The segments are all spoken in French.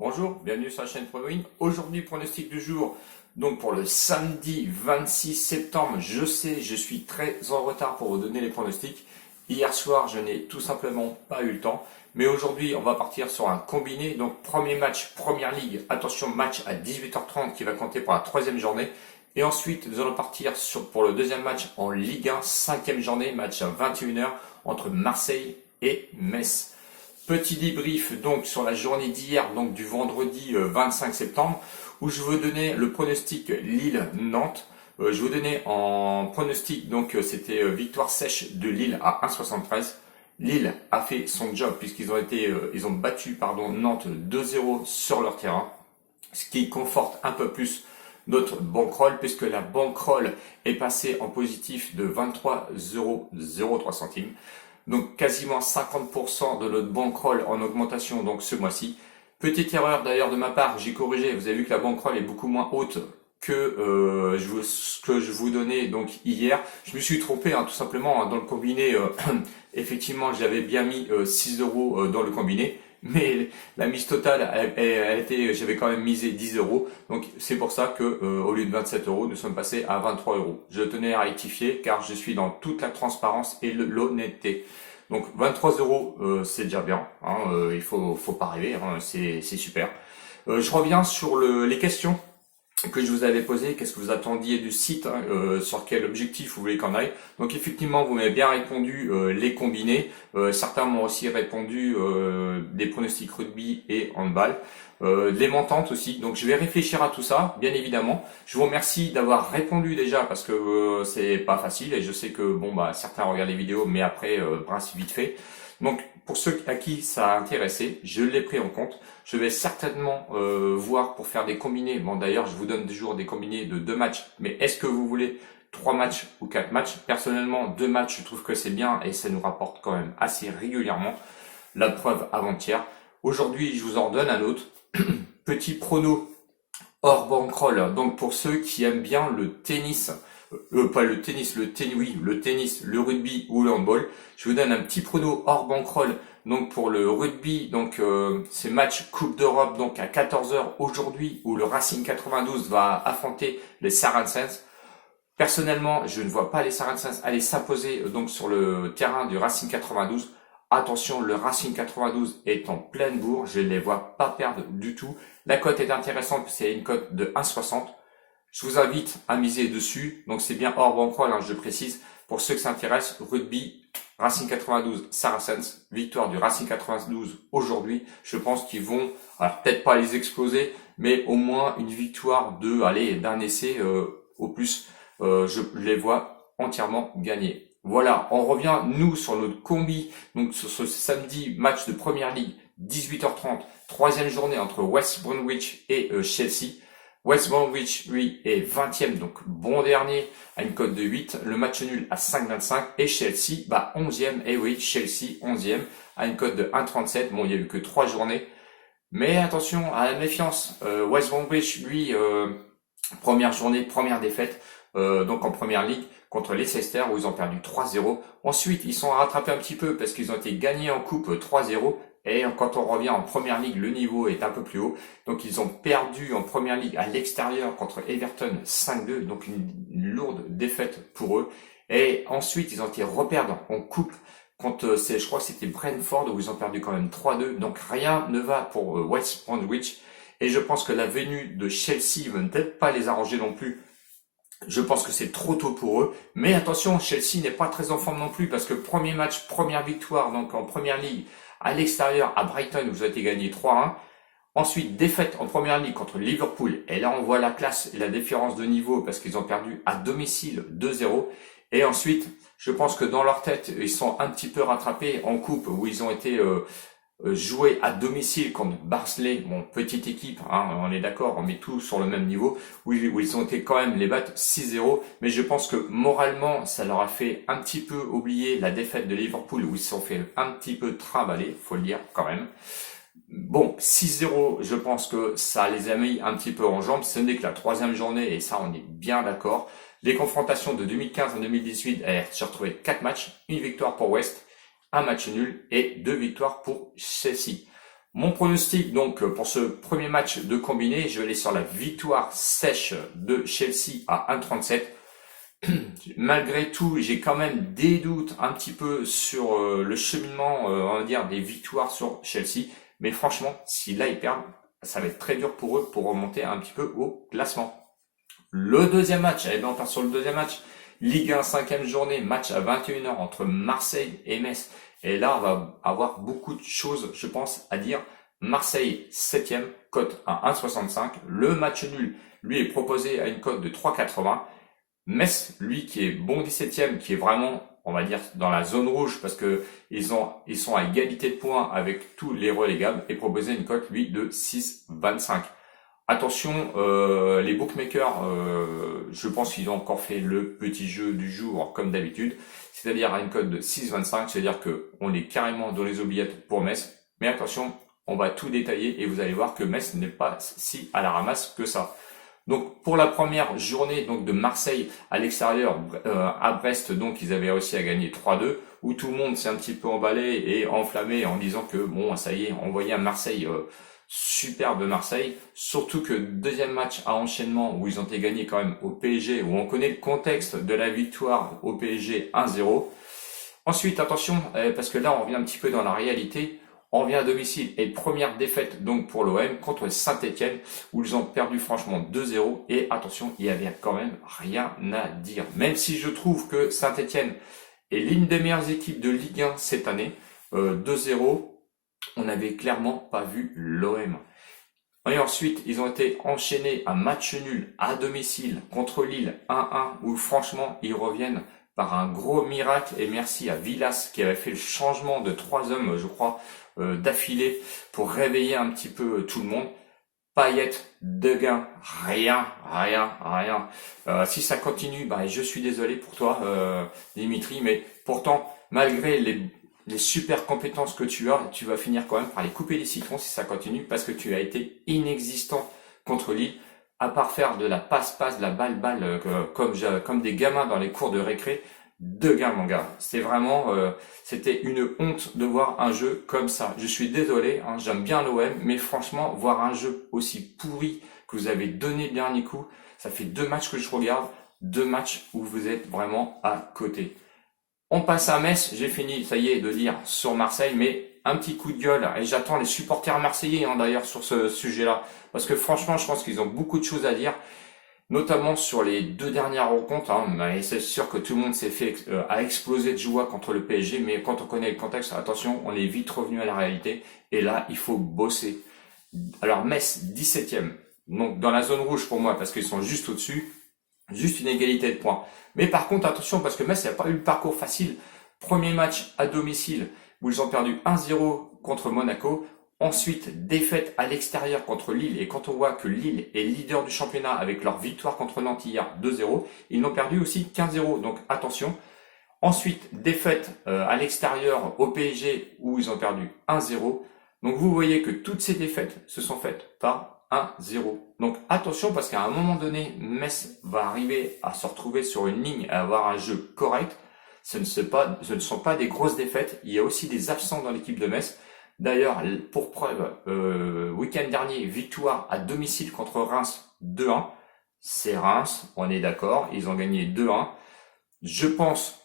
Bonjour, bienvenue sur la chaîne ProWin. Aujourd'hui, pronostic du jour. Donc pour le samedi 26 septembre, je sais, je suis très en retard pour vous donner les pronostics. Hier soir, je n'ai tout simplement pas eu le temps. Mais aujourd'hui, on va partir sur un combiné. Donc premier match, première ligue. Attention, match à 18h30 qui va compter pour la troisième journée. Et ensuite, nous allons partir pour le deuxième match en Ligue 1, cinquième journée, match à 21h entre Marseille et Metz. Petit débrief donc sur la journée d'hier, donc du vendredi 25 septembre, où je vous donnais le pronostic Lille-Nantes. Je vous donnais en pronostic, donc c'était victoire sèche de Lille à 1,73. Lille a fait son job puisqu'ils ont battu Nantes 2-0 sur leur terrain, ce qui conforte un peu plus notre bankroll puisque la bankroll est passée en positif de 23,03 centimes. Donc quasiment 50% de notre bankroll en augmentation donc ce mois-ci. Petite erreur d'ailleurs de ma part, j'ai corrigé, vous avez vu que la bankroll est beaucoup moins haute que ce que je vous donnais donc hier. Je me suis trompé tout simplement dans le combiné. Effectivement, j'avais bien mis 6 euros dans le combiné. Mais la mise totale, j'avais quand même misé 10 euros. Donc c'est pour ça que au lieu de 27 euros, nous sommes passés à 23 euros. Je tenais à rectifier car je suis dans toute la transparence et l'honnêteté. Donc 23 euros, c'est déjà bien. Il faut pas rêver, c'est super. Je reviens sur les questions que je vous avais posé, qu'est-ce que vous attendiez du site, sur quel objectif vous voulez qu'on aille. Donc effectivement, vous m'avez bien répondu les combinés. Certains m'ont aussi répondu des pronostics rugby et handball. Les montantes aussi. Donc je vais réfléchir à tout ça, bien évidemment. Je vous remercie d'avoir répondu déjà parce que c'est pas facile et je sais que certains regardent les vidéos mais après brassent vite fait. Donc pour ceux à qui ça a intéressé, je l'ai pris en compte. Je vais certainement voir pour faire des combinés. Bon d'ailleurs, je vous donne toujours des combinés de 2 matchs. Mais est-ce que vous voulez 3 matchs ou 4 matchs? Personnellement, 2 matchs, je trouve que c'est bien et ça nous rapporte quand même assez régulièrement. La preuve avant-hier. Aujourd'hui, je vous en donne un autre. Petit prono hors bankroll. Donc pour ceux qui aiment bien le tennis, pas le tennis, oui, le tennis, le rugby ou le handball, je vous donne un petit prono hors bankroll. Donc pour le rugby, donc c'est match Coupe d'Europe donc à 14h aujourd'hui où le Racing 92 va affronter les Saracens. Personnellement, je ne vois pas les Saracens aller s'imposer donc sur le terrain du Racing 92. Attention, le Racing 92 est en pleine bourre, je ne les vois pas perdre du tout. La cote est intéressante, c'est une cote de 1,60. Je vous invite à miser dessus, donc c'est bien hors bankroll, je précise. Pour ceux qui s'intéressent, rugby, Racing 92, Saracens, victoire du Racing 92 aujourd'hui. Je pense qu'ils vont, alors peut-être pas les exploser, mais au moins une victoire d'un essai au plus. Je les vois entièrement gagner. Voilà, on revient nous sur notre combi, donc sur ce samedi match de première ligue, 18h30, troisième journée entre West Bromwich et Chelsea. West Bromwich, lui, est 20e, donc bon dernier, à une cote de 8. Le match nul à 5,25. Et Chelsea, 11e. Et oui, Chelsea, 11e, à une cote de 1,37. Bon, il n'y a eu que 3 journées. Mais attention à la méfiance. West Bromwich, lui, première journée, première défaite. Donc en première ligue contre Leicester où ils ont perdu 3-0. Ensuite, ils sont rattrapés un petit peu parce qu'ils ont été gagnés en coupe 3-0. Et quand on revient en première ligue, le niveau est un peu plus haut. Donc ils ont perdu en première ligue à l'extérieur contre Everton 5-2. Donc une lourde défaite pour eux. Et ensuite, ils ont été reperdre en coupe contre, je crois que c'était Brentford où ils ont perdu quand même 3-2. Donc rien ne va pour West Bromwich. Et je pense que la venue de Chelsea ne va peut-être pas les arranger non plus. Je pense que c'est trop tôt pour eux. Mais attention, Chelsea n'est pas très en forme non plus parce que premier match, première victoire donc en première ligue à l'extérieur à Brighton où vous avez été gagné 3-1. Ensuite, défaite en première ligue contre Liverpool. Et là, on voit la classe et la différence de niveau parce qu'ils ont perdu à domicile 2-0. Et ensuite, je pense que dans leur tête, ils sont un petit peu rattrapés en coupe où ils ont été jouer à domicile contre Barnsley, petite équipe, on est d'accord, on met tout sur le même niveau, où ils ont été quand même les battre 6-0, mais je pense que moralement, ça leur a fait un petit peu oublier la défaite de Liverpool, où ils se sont fait un petit peu trimballer, faut le dire quand même. Bon, 6-0, je pense que ça les a mis un petit peu en jambes, ce n'est que la troisième journée, et ça on est bien d'accord. Les confrontations de 2015 à 2018, j'ai retrouvé 4 matchs, une victoire pour West, un match nul et 2 victoires pour Chelsea. Mon pronostic donc pour ce premier match de combiné, je vais aller sur la victoire sèche de Chelsea à 1,37. Malgré tout, j'ai quand même des doutes un petit peu sur le cheminement, on va dire, des victoires sur Chelsea. Mais franchement, si là ils perdent, ça va être très dur pour eux pour remonter un petit peu au classement. Le deuxième match, eh bien on part sur le deuxième match. Ligue 1, 5e journée, match à 21h entre Marseille et Metz. Et là, on va avoir beaucoup de choses, je pense, à dire. Marseille, 7e, cote à 1,65. Le match nul, lui, est proposé à une cote de 3,80. Metz, lui, qui est bon 17e, qui est vraiment, on va dire, dans la zone rouge, parce que ils sont à égalité de points avec tous les relégables, est proposé à une cote, lui, de 6,25. Attention, les bookmakers, je pense qu'ils ont encore fait le petit jeu du jour comme d'habitude, c'est-à-dire à une cote de 6,25, c'est-à-dire qu'on est carrément dans les oubliettes pour Metz. Mais attention, on va tout détailler et vous allez voir que Metz n'est pas si à la ramasse que ça. Donc pour la première journée donc de Marseille à l'extérieur à Brest, donc ils avaient réussi à gagner 3-2, où tout le monde s'est un petit peu emballé et enflammé en disant que bon ça y est, on voyait un Marseille superbe de Marseille, surtout que deuxième match à enchaînement où ils ont été gagnés quand même au PSG, où on connaît le contexte de la victoire au PSG 1-0. Ensuite, attention, parce que là on revient un petit peu dans la réalité, on revient à domicile et première défaite donc pour l'OM contre Saint-Etienne, où ils ont perdu franchement 2-0, et attention, il y avait quand même rien à dire. Même si je trouve que Saint-Etienne est l'une des meilleures équipes de Ligue 1 cette année, 2-0, on n'avait clairement pas vu l'OM. Et ensuite, ils ont été enchaînés à match nul à domicile contre Lille 1-1, où franchement, ils reviennent par un gros miracle. Et merci à Villas qui avait fait le changement de 3 hommes, je crois, d'affilée pour réveiller un petit peu tout le monde. Payet, Degain, rien. Si ça continue, bah, je suis désolé pour toi, Dimitri, mais pourtant, malgré les super compétences que tu as, tu vas finir quand même par les couper les citrons si ça continue, parce que tu as été inexistant contre Lille, à part faire de la passe-passe, de la balle-balle, comme des gamins dans les cours de récré. Degain, mon gars, c'est vraiment, c'était une honte de voir un jeu comme ça. Je suis désolé, hein, j'aime bien l'OM, mais franchement, voir un jeu aussi pourri que vous avez donné le dernier coup, ça fait 2 matchs que je regarde, 2 matchs où vous êtes vraiment à côté. On passe à Metz, j'ai fini, ça y est, de dire sur Marseille, mais un petit coup de gueule, et j'attends les supporters marseillais d'ailleurs sur ce sujet-là, parce que franchement, je pense qu'ils ont beaucoup de choses à dire, notamment sur les 2 dernières rencontres, et c'est sûr que tout le monde s'est fait a explosé de joie contre le PSG, mais quand on connaît le contexte, attention, on est vite revenu à la réalité, et là, il faut bosser. Alors Metz, 17e, donc dans la zone rouge pour moi, parce qu'ils sont juste au-dessus, juste une égalité de points. Mais par contre, attention, parce que Metz n'a pas eu le parcours facile. Premier match à domicile, où ils ont perdu 1-0 contre Monaco. Ensuite, défaite à l'extérieur contre Lille. Et quand on voit que Lille est leader du championnat avec leur victoire contre Nantes hier 2-0, ils n'ont perdu aussi 15-0. Donc attention. Ensuite, défaite à l'extérieur au PSG, où ils ont perdu 1-0. Donc vous voyez que toutes ces défaites se sont faites par 1-0. Donc attention, parce qu'à un moment donné, Metz va arriver à se retrouver sur une ligne, à avoir un jeu correct. Ce ne sont pas des grosses défaites. Il y a aussi des absents dans l'équipe de Metz. D'ailleurs, pour preuve, week-end dernier, victoire à domicile contre Reims 2-1. C'est Reims, on est d'accord, ils ont gagné 2-1. Je pense,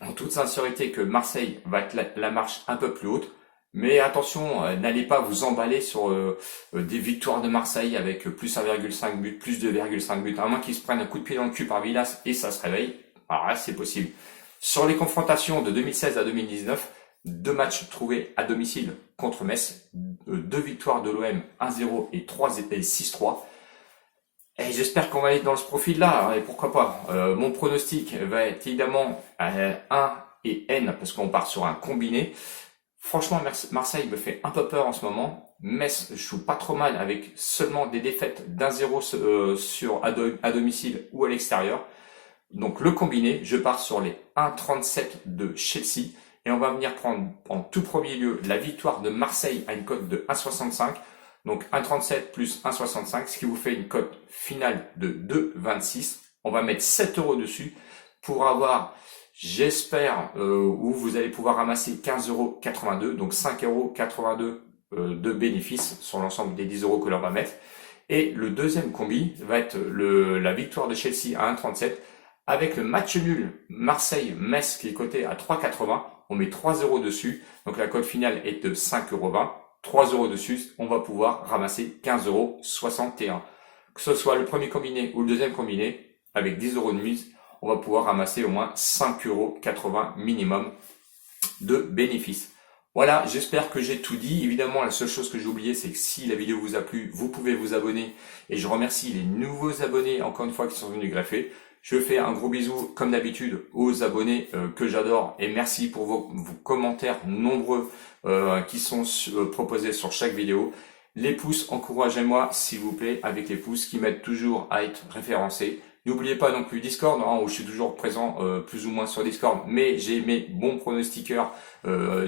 en toute sincérité, que Marseille va être la marche un peu plus haute. Mais attention, n'allez pas vous emballer sur des victoires de Marseille avec plus 1,5 but, plus 2,5 but, à moins qu'ils se prennent un coup de pied dans le cul par Villas et ça se réveille. Alors là, c'est possible. Sur les confrontations de 2016 à 2019, 2 matchs trouvés à domicile contre Metz, 2 victoires de l'OM, 1-0 et 6-3. Et j'espère qu'on va aller dans ce profil-là, et pourquoi pas. Mon pronostic va être évidemment 1 et N, parce qu'on part sur un combiné. Franchement, Marseille me fait un peu peur en ce moment. Metz joue pas trop mal avec seulement des défaites d'1-0 à domicile ou à l'extérieur. Donc le combiné, je pars sur les 1,37 de Chelsea. Et on va venir prendre en tout premier lieu la victoire de Marseille à une cote de 1,65. Donc 1,37 plus 1,65, ce qui vous fait une cote finale de 2,26. On va mettre 7 € dessus pour avoir... J'espère où vous allez pouvoir ramasser 15,82 €, donc 5,82 € de bénéfices sur l'ensemble des 10 euros que l'on va mettre. Et le deuxième combi va être la victoire de Chelsea à 1,37 avec le match nul Marseille-Metz qui est coté à 3,80. On met 3 euros dessus. Donc la cote finale est de 5,20 euros. 3 euros dessus, on va pouvoir ramasser 15,61 euros. Que ce soit le premier combiné ou le deuxième combiné, avec 10 euros de mise, on va pouvoir ramasser au moins 5,80 euros minimum de bénéfices. Voilà, j'espère que j'ai tout dit. Évidemment, la seule chose que j'ai oublié, c'est que si la vidéo vous a plu, vous pouvez vous abonner. Et je remercie les nouveaux abonnés, encore une fois, qui sont venus greffer. Je fais un gros bisou, comme d'habitude, aux abonnés que j'adore. Et merci pour vos commentaires nombreux qui sont proposés sur chaque vidéo. Les pouces, encouragez-moi, s'il vous plaît, avec les pouces qui m'aident toujours à être référencé. N'oubliez pas non plus Discord, hein, où je suis toujours présent plus ou moins sur Discord, mais j'ai mes bons pronostiqueurs,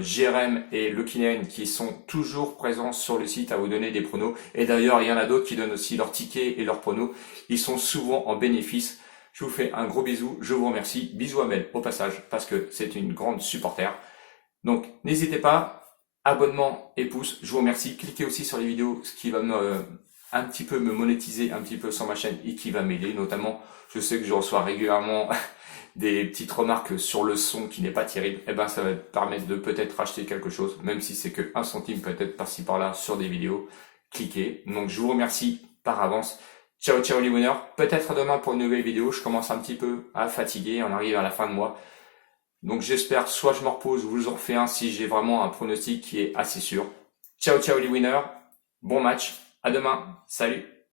Jérém et Lucky9, qui sont toujours présents sur le site à vous donner des pronos. Et d'ailleurs, il y en a d'autres qui donnent aussi leurs tickets et leurs pronos. Ils sont souvent en bénéfice. Je vous fais un gros bisou, je vous remercie. Bisous à Mel au passage, parce que c'est une grande supporter. Donc, n'hésitez pas, abonnement et pouce, je vous remercie. Cliquez aussi sur les vidéos, ce qui va un petit peu me monétiser un petit peu sur ma chaîne et qui va m'aider. Notamment, je sais que je reçois régulièrement des petites remarques sur le son qui n'est pas terrible. Et ben, ça va me permettre de peut-être acheter quelque chose, même si c'est que 1 centime peut-être par-ci par-là sur des vidéos. Cliquez. Donc, je vous remercie par avance. Ciao, ciao les winners. Peut-être demain pour une nouvelle vidéo. Je commence un petit peu à fatiguer. On arrive à la fin de mois. Donc, j'espère soit je me repose ou je vous en refais un si j'ai vraiment un pronostic qui est assez sûr. Ciao, ciao les winners. Bon match. À demain. Salut.